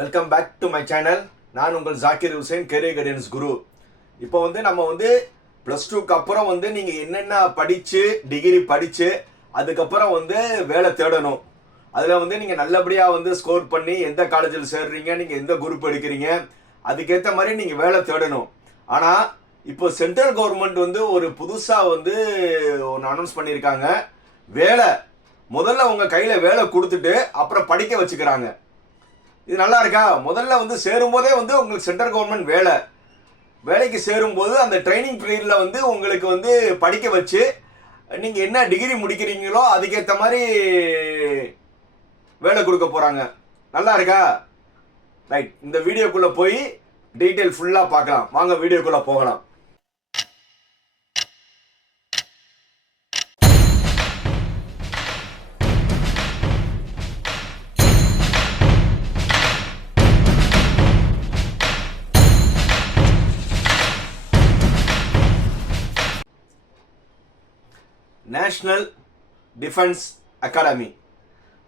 Welcome back to my channel நான் உங்கள் Zakir Hussain career guidance Guru. இப்போ வந்து நம்ம வந்து ப்ளஸ் டூக்கு அப்புறம் வந்து நீங்கள் என்னென்ன படித்து டிகிரி படித்து அதுக்கப்புறம் வந்து வேலை தேடணும். அதில் வந்து நீங்கள் நல்லபடியாக வந்து ஸ்கோர் பண்ணி எந்த காலேஜில் சேர்றீங்க நீங்கள் எந்த குரூப் எடுக்கிறீங்க அதுக்கேற்ற மாதிரி நீங்கள் வேலை தேடணும். ஆனால் இப்போ சென்ட்ரல் கவர்மெண்ட் வந்து ஒரு புதுசாக வந்து ஒன்று அனௌன்ஸ் பண்ணியிருக்காங்க. வேலை. முதல்ல உங்கள் கையில் வேலை கொடுத்துட்டு அப்புறம் படிக்க வச்சுக்கிறாங்க. இது நல்லா இருக்கா முதல்ல வந்து சேரும்போதே வந்து உங்களுக்கு சென்ட்ரல் கவர்மெண்ட் வேலை. வேலைக்கு சேரும்போது அந்த ட்ரைனிங் பீரியடில் வந்து உங்களுக்கு வந்து படிக்க வச்சு நீங்கள் என்ன டிகிரி முடிக்கிறீங்களோ அதுக்கேற்ற மாதிரி வேலை கொடுக்க போகிறாங்க நல்லா இருக்கா ரைட் இந்த வீடியோக்குள்ளே போய் டீட்டெயில் ஃபுல்லாக பார்க்கலாம். வாங்க வீடியோக்குள்ளே போகலாம். நேஷ்னல் டிஃபென்ஸ் அகாடமி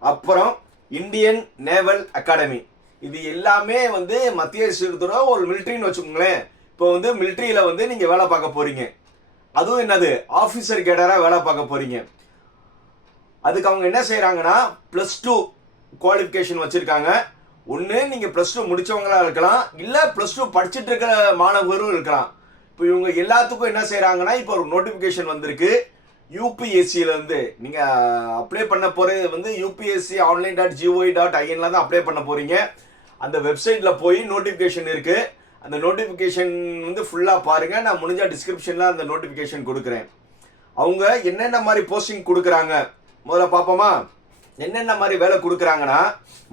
அப்புறம் இந்தியன் நேவல் அகாடமி இது எல்லாமே வந்து மத்திய அரசுத்துறை ஒரு மிலிட்ரின்னு வச்சுக்கோங்களேன். இப்போ வந்து மிலிட்ரியில் வந்து நீங்கள் வேலை பார்க்க போகிறீங்க அதுவும் என்னது? ஆஃபீஸர் கேடராக வேலை பார்க்க போகிறீங்க அதுக்கு அவங்க என்ன செய்கிறாங்கன்னா ப்ளஸ் டூ குவாலிஃபிகேஷன் வச்சுருக்காங்க. ஒன்று நீங்கள் ப்ளஸ் டூ முடித்தவங்களாக இருக்கலாம். இல்லை ப்ளஸ் டூ படிச்சுட்டு இருக்கிற மாணவரும் இருக்கலாம். இப்போ இவங்க எல்லாத்துக்கும் என்ன செய்கிறாங்கன்னா இப்போ ஒரு நோட்டிஃபிகேஷன் வந்திருக்கு. யூபிஎஸ்சியிலேருந்து. நீங்கள் அப்ளை பண்ண போகிறது வந்து UPSC online dot GOI dot ஐஎன்ல தான் அப்ளை பண்ண போகிறீங்க அந்த வெப்சைட்டில் போய் நோட்டிஃபிகேஷன் இருக்குது அந்த நோட்டிஃபிகேஷன் வந்து ஃபுல்லாக பாருங்கள் நான் முடிஞ்ச டிஸ்கிரிப்ஷனில் அந்த நோட்டிஃபிகேஷன் கொடுக்குறேன். அவங்க என்னென்ன மாதிரி போஸ்டிங் கொடுக்குறாங்க? முதல்ல பார்ப்போமா? என்னென்ன மாதிரி வேலை கொடுக்குறாங்கன்னா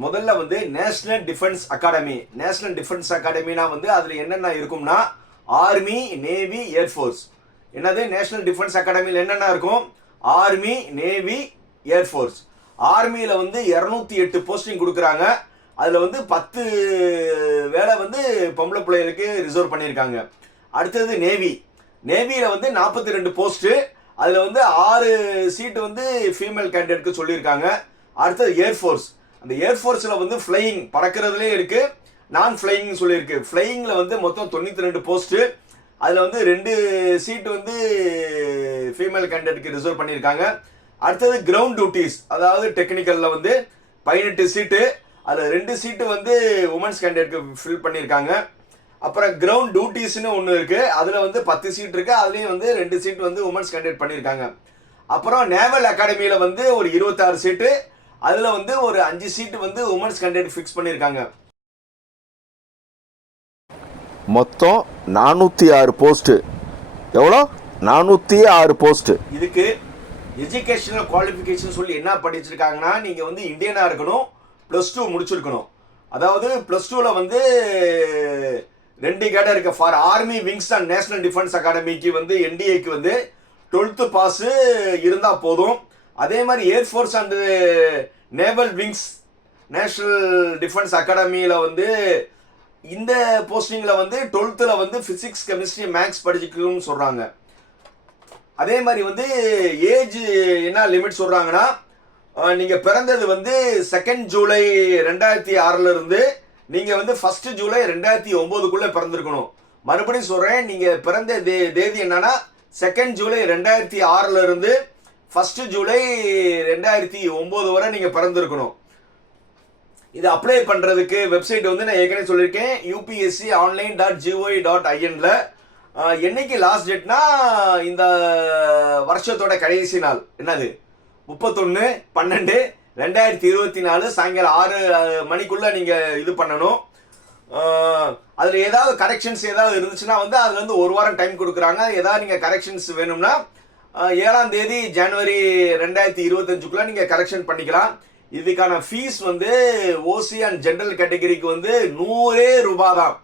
முதல்ல வந்து national defence academy national defence அகாடமினா வந்து அதில் என்னென்ன இருக்கும்னா ஆர்மி நேவி ஏர்ஃபோர்ஸ் என்னது? நேஷனல் டிஃபென்ஸ் அகாடமியில் என்னென்ன இருக்கும்? ஆர்மி நேவி ஏர்ஃபோர்ஸ் ஆர்மியில் வந்து இரநூத்தி எட்டு போஸ்டிங் கொடுக்குறாங்க. அதில் வந்து பத்து வேலை வந்து பொம்பளை பிள்ளைகளுக்கு ரிசர்வ் பண்ணியிருக்காங்க. அடுத்தது நேவி நேவியில் வந்து நாற்பத்தி ரெண்டு போஸ்ட்டு அதில் வந்து ஆறு சீட்டு வந்து ஃபீமேல் கேண்டிடேட்க்கு சொல்லியிருக்காங்க. அடுத்தது ஏர்ஃபோர்ஸ் அந்த ஏர்ஃபோர்ஸில் வந்து ஃப்ளையிங் பறக்கிறதுலேயே இருக்குது நான் ஃப்ளையிங் சொல்லியிருக்கு. ஃப்ளையிங்கில் வந்து மொத்தம் தொண்ணூற்றி ரெண்டு போஸ்ட்டு அதில் வந்து ரெண்டு சீட்டு வந்து ஃபீமேல் கேண்டிடேட்க்கு ரிசர்வ் பண்ணியிருக்காங்க. அடுத்தது கிரவுண்ட் டியூட்டிஸ் அதாவது டெக்னிக்கலில் வந்து பதினெட்டு சீட்டு அதில் ரெண்டு சீட்டு வந்து உமன்ஸ் கேண்டிடேட்க்கு ஃபில் பண்ணியிருக்காங்க. அப்புறம் கிரவுண்ட் டியூட்டிஸ்னு ஒன்று இருக்குது அதில் வந்து பத்து சீட் இருக்குது அதுலேயும் வந்து ரெண்டு சீட் வந்து உமன்ஸ் கேண்டிடேட் பண்ணியிருக்காங்க. அப்புறம் நேவல் அகாடமியில் வந்து ஒரு இருபத்தாறு சீட்டு அதில் வந்து ஒரு அஞ்சு சீட்டு வந்து உமன்ஸ் கேண்டிடேட் ஃபிக்ஸ் பண்ணியிருக்காங்க. மொத்தம் நானூற்றி ஆறு போஸ்ட்டு எவ்வளோ? நானூற்றி ஆறு போஸ்ட்டு இதுக்கு எஜுகேஷனல் குவாலிஃபிகேஷன் சொல்லி என்ன படிச்சிருக்காங்கன்னா நீங்கள் வந்து இந்தியனாக இருக்கணும் ப்ளஸ் டூ முடிச்சிருக்கணும். அதாவது ப்ளஸ் டூவில் வந்து ரெண்டு கேடம் இருக்க. For army wings and national defence அகாடமிக்கு வந்து என்டிஏக்கு வந்து டுவெல்த்து பாஸு இருந்தால் போதும். அதே மாதிரி air force and naval wings national defence அகாடமியில் வந்து இந்த போஸ்டிங்கில் வந்து டுவெல்த்தில் வந்து ஃபிசிக்ஸ் கெமிஸ்ட்ரி மேக்ஸ் படிச்சுக்கணும்னு சொல்கிறாங்க அதே மாதிரி வந்து ஏஜ் என்ன லிமிட் சொல்கிறாங்கன்னா நீங்கள் பிறந்தது வந்து செகண்ட் ஜூலை ரெண்டாயிரத்தி ஆறில் இருந்து நீங்கள் வந்து ஃபஸ்ட்டு ஜூலை ரெண்டாயிரத்தி ஒம்போதுக்குள்ளே பிறந்திருக்கணும். மறுபடியும் சொல்கிறேன் நீங்கள் பிறந்த தே தேதி என்னன்னா செகண்ட் ஜூலை ரெண்டாயிரத்தி ஆறில் இருந்து ஃபஸ்ட்டு ஜூலை ரெண்டாயிரத்தி ஒம்பது வரை நீங்கள் பிறந்திருக்கணும். இது அப்ளை பண்ணுறதுக்கு வெப்சைட் வந்து நான் ஏற்கனவே சொல்லியிருக்கேன். UPSC online dot GOI dot ஐஎனில் என்னைக்கு லாஸ்ட் டேட்னா இந்த வருஷத்தோட கடைசி நாள். என்னது? முப்பத்தொன்று பன்னெண்டு ரெண்டாயிரத்தி இருபத்தி நாலு சாயங்காலம் ஆறு மணிக்குள்ளே நீங்கள் இது பண்ணணும். அதில் ஏதாவது கரெக்ஷன்ஸ் ஏதாவது இருந்துச்சுன்னா வந்து அதில் வந்து ஒரு வாரம் டைம் கொடுக்குறாங்க. ஏதாவது நீங்கள் கரெக்ஷன்ஸ் வேணும்னா ஏழாம் தேதி ஜனவரி ரெண்டாயிரத்தி இருபத்தஞ்சுக்குள்ளே நீங்கள் கரெக்ஷன் பண்ணிக்கலாம். இதுக்கான ஃபீஸ் வந்து ஓசி அண்ட் ஜென்ரல் கேட்டகரிக்கு வந்து நூறே ரூபாய் தான்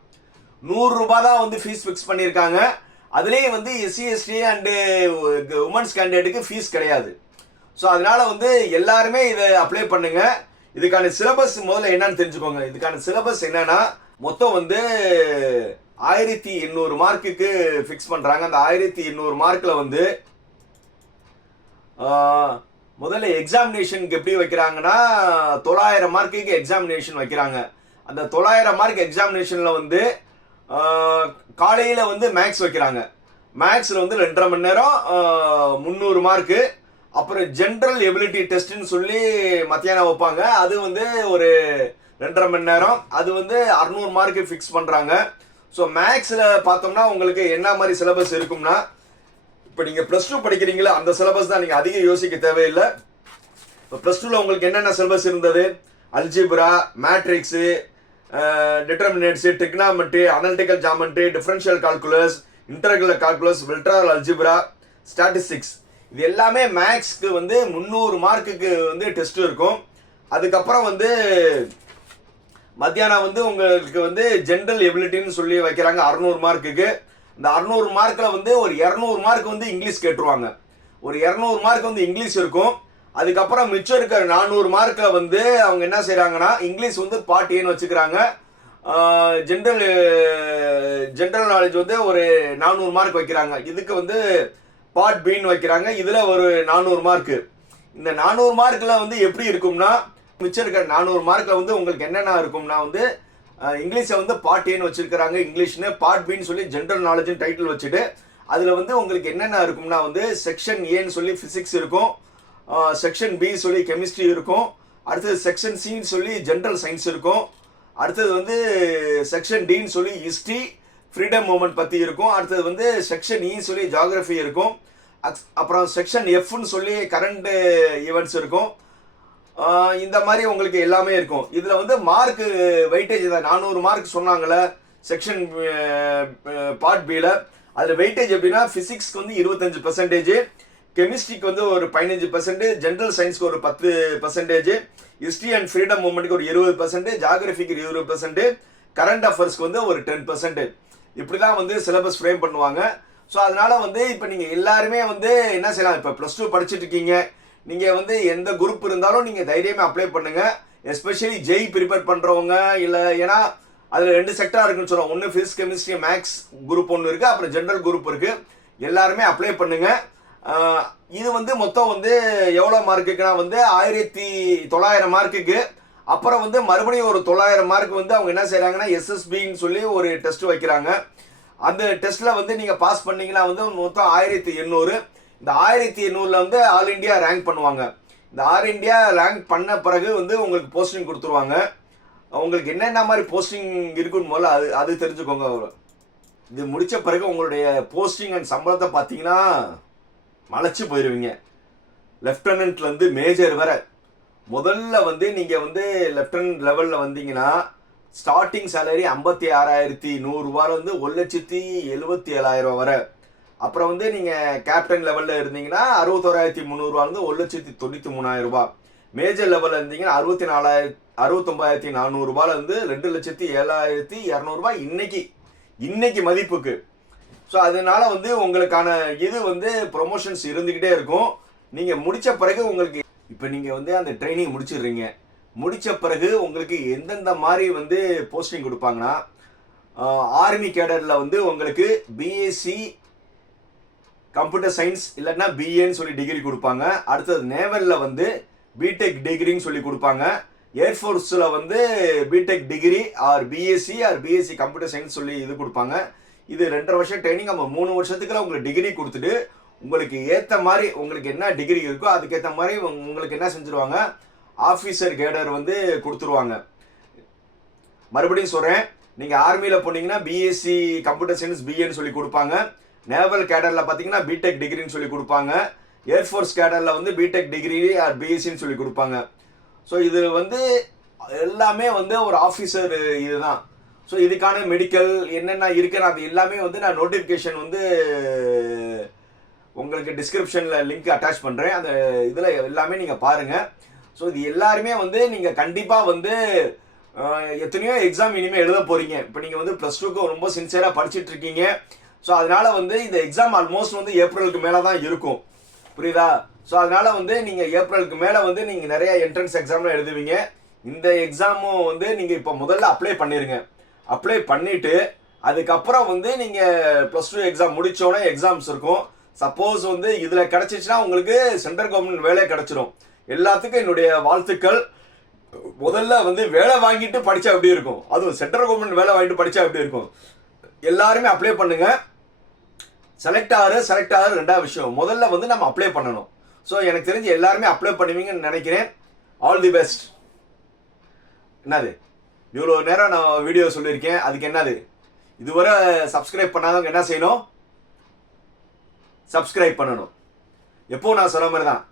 நூறு ரூபாய் தான் வந்து ஃபீஸ் ஃபிக்ஸ் பண்ணியிருக்காங்க. அதுலேயும் வந்து எஸ்சி எஸ்டி அண்டு உமன்ஸ் கேண்டிடேட்டுக்கு ஃபீஸ் கிடையாது. ஸோ அதனால வந்து எல்லாருமே இதை அப்ளை பண்ணுங்க. இதுக்கான சிலபஸ் முதல்ல என்னன்னு தெரிஞ்சுக்கோங்க. இதுக்கான சிலபஸ் என்னன்னா மொத்தம் வந்து ஆயிரத்தி எண்ணூறு மார்க்குக்கு ஃபிக்ஸ் பண்ணுறாங்க அந்த ஆயிரத்தி எண்ணூறு மார்க்கில் வந்து முதல்ல எக்ஸாமினேஷனுக்கு எப்படி வைக்கிறாங்கன்னா தொள்ளாயிரம் மார்க்குக்கு எக்ஸாமினேஷன் வைக்கிறாங்க. அந்த தொள்ளாயிரம் மார்க் எக்ஸாமினேஷனில் வந்து காலையில் வந்து மேக்ஸ் வைக்கிறாங்க. மேக்ஸில் வந்து ரெண்டரை மணி நேரம் முந்நூறு மார்க்கு அப்புறம் ஜென்ரல் எபிலிட்டி டெஸ்ட்னு சொல்லி மத்தியானம் வைப்பாங்க. அது வந்து ஒரு ரெண்டரை மணி நேரம். அது வந்து அறநூறு மார்க்கு ஃபிக்ஸ் பண்ணுறாங்க ஸோ மேக்ஸில் பார்த்தோம்னா உங்களுக்கு என்ன மாதிரி சிலபஸ் இருக்கும்னா இப்போ நீங்கள் ப்ளஸ் டூ படிக்கிறீங்களா அந்த சிலபஸ் தான் நீங்கள் அதிகம் யோசிக்க தேவையில்லை. இப்போ ப்ளஸ் டூவில் உங்களுக்கு என்னென்ன சிலபஸ் இருந்தது? Algebra matrix determinants trigonometry analytical geometry differential calculus integral calculus vector algebra statistics இது எல்லாமே மேக்ஸ்க்கு வந்து முந்நூறு மார்க்குக்கு வந்து டெஸ்ட் இருக்கும். அதுக்கப்புறம் வந்து மத்தியானம் வந்து உங்களுக்கு வந்து ஜென்ரல் எபிலிட்டின்னு சொல்லி வைக்கிறாங்க அறநூறு மார்க்குக்கு இந்த அறநூறு மார்க்கில் வந்து ஒரு இரநூறு மார்க் வந்து இங்கிலீஷ் கேட்டுருவாங்க. ஒரு இரநூறு மார்க் வந்து இங்கிலீஷ் இருக்கும். அதுக்கப்புறம் மிச்சம் இருக்கிற நானூறு மார்க்கில் வந்து அவங்க என்ன செய்கிறாங்கன்னா இங்கிலீஷ் வந்து பார்ட் ஏன்னு வச்சுக்கிறாங்க. ஜென்ரல் ஜென்ரல் நாலேஜ் வந்து ஒரு நானூறு மார்க் வைக்கிறாங்க. இதுக்கு வந்து பார்ட் பின்னு வைக்கிறாங்க. இதில் ஒரு நானூறு மார்க்கு இந்த நானூறு மார்க்கில் வந்து எப்படி இருக்கும்னா மிச்சம் இருக்கிற நானூறு மார்க்கில் வந்து உங்களுக்கு என்னென்ன இருக்கும்னா வந்து இங்கிலீஷை வந்து பார்ட் ஏன்னு வச்சிருக்கிறாங்க. இங்கிலீஷ்னு பார்ட் பின்னு சொல்லி ஜென்ரல் நாலேஜ்னு டைட்டில் வச்சுட்டு அதில் வந்து உங்களுக்கு என்னென்ன இருக்கும்னா வந்து செக்ஷன் ஏன்னு சொல்லி ஃபிசிக்ஸ் இருக்கும். செக்ஷன் பி சொல்லி கெமிஸ்ட்ரி இருக்கும். அடுத்தது செக்ஷன் சின்னு சொல்லி ஜென்ரல் சயின்ஸ் இருக்கும். அடுத்தது வந்து செக்ஷன் டின்னு சொல்லி ஹிஸ்ட்ரி ஃப்ரீடம் மூமெண்ட் பற்றி இருக்கும். அடுத்தது வந்து செக்ஷன் e இ சொல்லி ஜாகிரஃபி இருக்கும். அப்புறம் செக்ஷன் எஃப்னு சொல்லி கரண்ட் ஈவெண்ட்ஸ் இருக்கும். இந்த மாதிரி உங்களுக்கு எல்லாமே இருக்கும். இதில் வந்து மார்க் வெயிட்டேஜ் தான் நானூறு மார்க் சொன்னாங்களே செக்ஷன் பார்ட் பியில் அதில் வெயிட்டேஜ் எப்படின்னா ஃபிசிக்ஸ்க்கு வந்து இருபத்தஞ்சு பர்சன்டேஜ் கெமிஸ்ட்ரிக்கு வந்து ஒரு பதினஞ்சு பர்சன்டேஜ் ஜென்ரல் சயின்ஸ்க்கு ஒரு பத்து பர்சன்டேஜ் ஹிஸ்ட்ரி அண்ட் ஃப்ரீடம் மூமெண்ட்டுக்கு ஒரு இருபது பர்சன்டேஜ் ஜாகிரபிக்கு இருபது பர்சன்டேஜ் கரண்ட் அஃபேர்ஸ்க்கு வந்து ஒரு டென் பர்சன்டேஜ் இப்படி தான் வந்து சிலபஸ் ஃப்ரேம் பண்ணுவாங்க. ஸோ அதனால் வந்து இப்போ நீங்கள் எல்லாருமே வந்து என்ன செய்யலாம்? இப்போ ப்ளஸ் டூ படிச்சுட்டு இருக்கீங்க. நீங்கள் வந்து எந்த குரூப் இருந்தாலும் நீங்கள் தைரியமாக அப்ளை பண்ணுங்கள் எஸ்பெஷலி ஜெய் ப்ரிப்பேர் பண்ணுறவங்க இல்லை ஏன்னா அதில் ரெண்டு செக்டராக இருக்குன்னு சொல்லுவோம் ஒன்று ஃபிசிக்ஸ் கெமிஸ்ட்ரி மேக்ஸ் குரூப் ஒன்று இருக்குது அப்புறம் ஜென்ரல் குரூப் இருக்குது எல்லாருமே அப்ளை பண்ணுங்கள் இது வந்து மொத்தம் வந்து எவ்வளோ மார்க்குக்குன்னா வந்து ஆயிரத்தி தொள்ளாயிரம் மார்க்குக்கு அப்புறம் வந்து மறுபடியும் ஒரு தொள்ளாயிரம் மார்க் வந்து அவங்க என்ன செய்கிறாங்கன்னா எஸ்எஸ்பின்னு சொல்லி ஒரு டெஸ்ட் வைக்கிறாங்க. அந்த டெஸ்ட்டில் வந்து நீங்கள் பாஸ் பண்ணிங்கன்னா வந்து மொத்தம் ஆயிரத்தி எண்ணூறு. இந்த ஆயிரத்தி எண்ணூறில் வந்து ஆல் இந்தியா ரேங்க் பண்ணுவாங்க. இந்த ஆல் இந்தியா ரேங்க் பண்ண பிறகு வந்து உங்களுக்கு போஸ்டிங் கொடுத்துருவாங்க. உங்களுக்கு என்னென்ன மாதிரி போஸ்டிங் இருக்குன்னு முதல்ல அது அது தெரிஞ்சுக்கோங்க இது முடித்த பிறகு உங்களுடைய போஸ்டிங் அண்ட் சம்பளத்தை பார்த்தீங்கன்னா மலைச்சு போயிடுவீங்க லெஃப்டினன்ட்லேருந்து மேஜர் வரை. முதல்ல வந்து நீங்கள் வந்து லெஃப்டினன்ட் லெவலில் வந்தீங்கன்னா ஸ்டார்டிங் சேலரி ஐம்பத்தி ஆறாயிரத்தி நூறுரூவாலேருந்து ஒரு லட்சத்தி எழுபத்தி ஏழாயிரம் வரை. அப்புறம் வந்து நீங்கள் கேப்டன் லெவலில் இருந்தீங்கன்னா அறுபத்தோராயிரத்தி முந்நூறுவாலேருந்து ஒரு லட்சத்தி தொண்ணூற்றி மூணாயிரம் ரூபாய். மேஜர் லெவலில் இருந்தீங்கன்னா அறுபத்தி நாலாயிரத்தி அறுபத்தொம்பதாயிரத்தி நானூறுரூபாலேருந்து ரெண்டு லட்சத்தி ஏழாயிரத்தி இரநூறுபா இன்னைக்கு. இன்னைக்கு மதிப்புக்கு. ஸோ அதனால வந்து உங்களுக்கான இது வந்து ப்ரொமோஷன்ஸ் இருந்துக்கிட்டே இருக்கும். நீங்கள் முடித்த பிறகு உங்களுக்கு இப்போ நீங்கள் வந்து அந்த ட்ரைனிங் முடிச்சிடுறீங்க. முடித்த பிறகு உங்களுக்கு எந்தெந்த மாதிரி வந்து போஸ்டிங் கொடுப்பாங்கன்னா ஆர்மி கேடரில் வந்து உங்களுக்கு பிஎஸ்சி கம்ப்யூட்டர் சயின்ஸ் இல்லைன்னா பிஏன்னு சொல்லி டிகிரி கொடுப்பாங்க. அடுத்தது நேவலில் வந்து பிடெக் டிகிரின்னு சொல்லி கொடுப்பாங்க. ஏர்ஃபோர்ஸில் வந்து BTech degree or BSc or BSc computer science சொல்லி இது கொடுப்பாங்க. இது ரெண்டரை வருஷம் ட்ரைனிங் நம்ம மூணு வருஷத்துக்குள்ள உங்களுக்கு டிகிரி கொடுத்துட்டு உங்களுக்கு ஏற்ற மாதிரி உங்களுக்கு என்ன டிகிரி இருக்கோ அதுக்கேற்ற மாதிரி உங்களுக்கு என்ன செஞ்சுருவாங்க? ஆஃபீஸர் கேடர் வந்து கொடுத்துருவாங்க. மறுபடியும் சொல்கிறேன் நீங்கள் ஆர்மியில் போனீங்கன்னா பிஎஸ்சி கம்ப்யூட்டர் சயின்ஸ் பிஏன்னு சொல்லி கொடுப்பாங்க. நேவல் கேடரில் பார்த்தீங்கன்னா பிடெக் டிகிரின்னு சொல்லி கொடுப்பாங்க. ஏர்ஃபோர்ஸ் கேடரில் வந்து பிடெக் டிகிரி ஆர் பிஎஸ்சின்னு சொல்லி கொடுப்பாங்க. ஸோ இது வந்து எல்லாமே வந்து ஒரு ஆஃபீஸர் இதுதான். ஸோ இதுக்கான மெடிக்கல் என்னென்ன இருக்குன்னு அது எல்லாமே வந்து நான் நோட்டிஃபிகேஷன் வந்து உங்களுக்கு டிஸ்கிரிப்ஷனில் லிங்க் அட்டாச் பண்ணுறேன் அந்த இதில் எல்லாமே நீங்கள் பாருங்கள் ஸோ இது எல்லாருமே வந்து நீங்கள் கண்டிப்பாக வந்து எத்தனையோ எக்ஸாம் இனிமேல் எழுத போகிறீங்க இப்போ நீங்கள் வந்து ப்ளஸ் டூக்கு ரொம்ப சின்சியராக படிச்சிட்டு இருக்கீங்க. ஸோ அதனால வந்து இந்த எக்ஸாம் ஆல்மோஸ்ட் வந்து ஏப்ரலுக்கு மேலே தான் இருக்கும். புரியுதா? ஸோ அதனால வந்து நீங்கள் ஏப்ரலுக்கு மேலே வந்து நீங்கள் நிறைய என்ட்ரன்ஸ் எக்ஸாம்லாம் எழுதுவீங்க. இந்த எக்ஸாமும் வந்து நீங்கள் இப்போ முதல்ல அப்ளை பண்ணிடுங்க அப்ளை பண்ணிவிட்டு அதுக்கப்புறம் வந்து நீங்கள் ப்ளஸ் டூ எக்ஸாம் முடித்தோடனே எக்ஸாம்ஸ் இருக்கும். சப்போஸ் வந்து இதில் கிடச்சிச்சின்னா உங்களுக்கு சென்ட்ரல் கவர்மெண்ட் வேலை கிடச்சிரும். எல்லாத்துக்கும் என்னுடைய வாழ்த்துக்கள். முதல்ல வந்து வேலை வாங்கிட்டு படித்தா எப்படி இருக்கும்? அதுவும் சென்ட்ரல் கவர்மெண்ட் வேலை வாங்கிட்டு படித்தா எப்படி இருக்கும்? எல்லாருமே அப்ளை பண்ணுங்கள் செலக்ட் ஆகிற செலக்ட் ஆகிற ரெண்டாவது விஷயம். முதல்ல வந்து நம்ம அப்ளை பண்ணணும். ஸோ எனக்கு தெரிஞ்சு எல்லாருமே அப்ளை பண்ணுவீங்கன்னு நினைக்கிறேன். ஆல் தி பெஸ்ட் என்னது? இவ்வளோ நேரம் நான் வீடியோ சொல்லியிருக்கேன். அதுக்கு என்னது? இதுவரை சப்ஸ்கிரைப் பண்ணாதவங்க என்ன செய்யணும்? சப்ஸ்கிரைப் பண்ணணும். எப்போ நான் சொன்ன மாதிரி தான்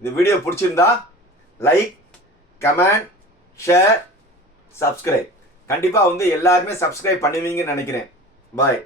இந்த வீடியோ பிடிச்சிருந்தா லைக் கமெண்ட் ஷேர் சப்ஸ்கிரைப் கண்டிப்பாக வந்து எல்லாருமே சப்ஸ்கிரைப் பண்ணுவீங்கன்னு நினைக்கிறேன். பாய்